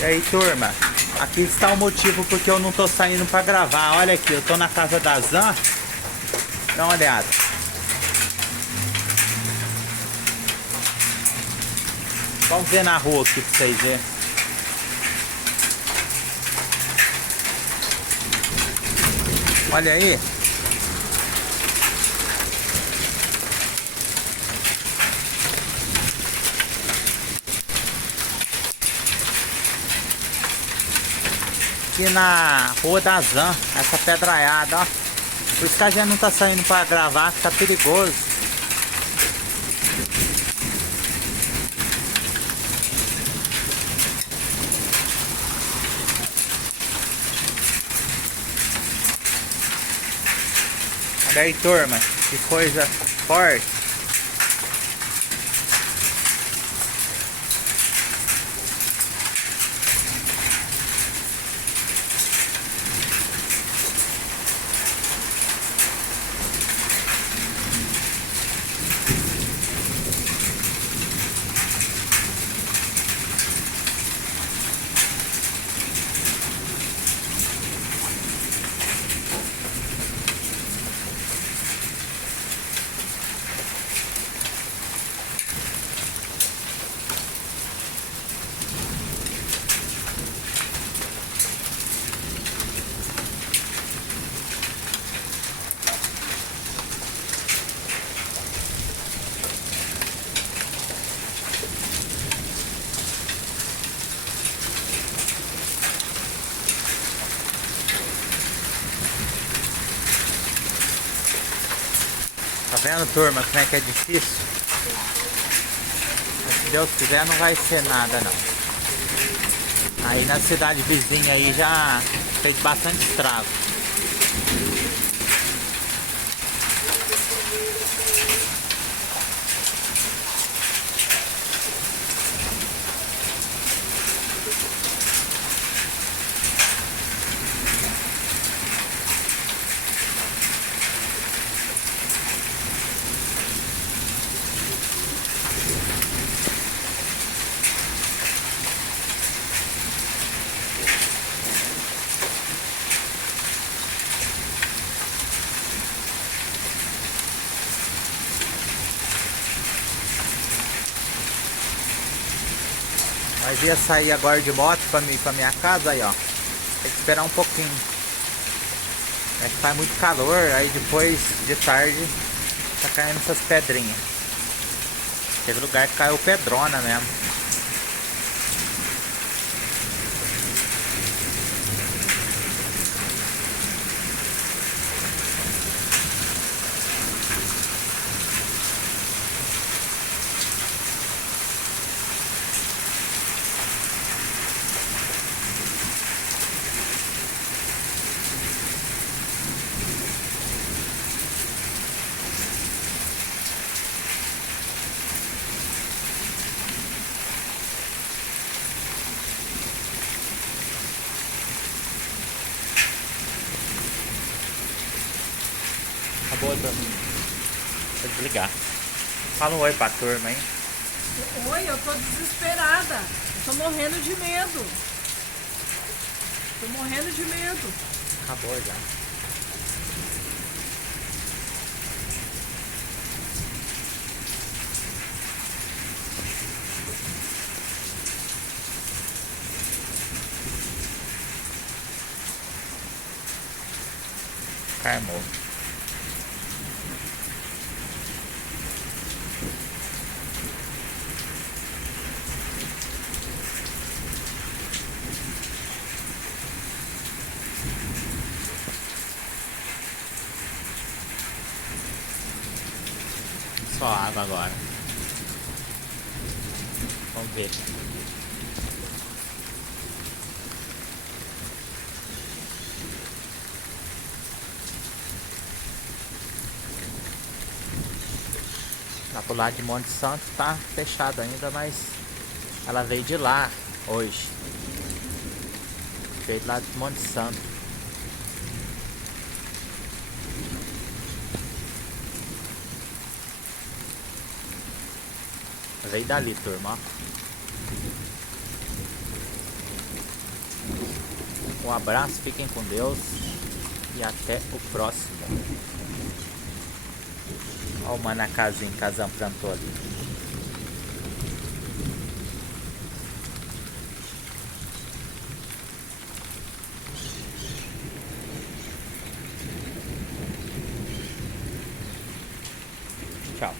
E aí, turma, aqui está o motivo porque eu não tô saindo para gravar. Olha aqui, eu tô na casa da Zan. Dá uma olhada. Vamos ver na rua aqui pra vocês verem. Olha aí. Aqui na rua da Zan, essa pedraiada, ó. Por isso que a gente não tá saindo pra gravar, que tá perigoso. Olha aí, turma, que coisa forte. Tá vendo, turma, como é que é difícil? Mas se Deus quiser não vai ser nada não. Aí na cidade vizinha aí já fez bastante estrago. Mas ia sair agora de moto pra mim, pra minha casa, aí ó. Tem que esperar um pouquinho. É que faz muito calor, aí depois de tarde tá caindo essas pedrinhas. Teve lugar que caiu pedrona mesmo. Acabou, Vou desligar. Fala um oi pra turma, hein? Oi, eu tô desesperada. Eu tô morrendo de medo. Tô morrendo de medo. Acabou já. Carmou. Só água agora. Vamos ver. Lá pro lado de Monte Santo tá fechado ainda, mas ela veio de lá hoje. Veio lá de Monte Santo. Veio dali, turma, ó. Um abraço, fiquem com Deus e até o próximo. Olha o manacazinho que a Zan plantou ali. Tchau.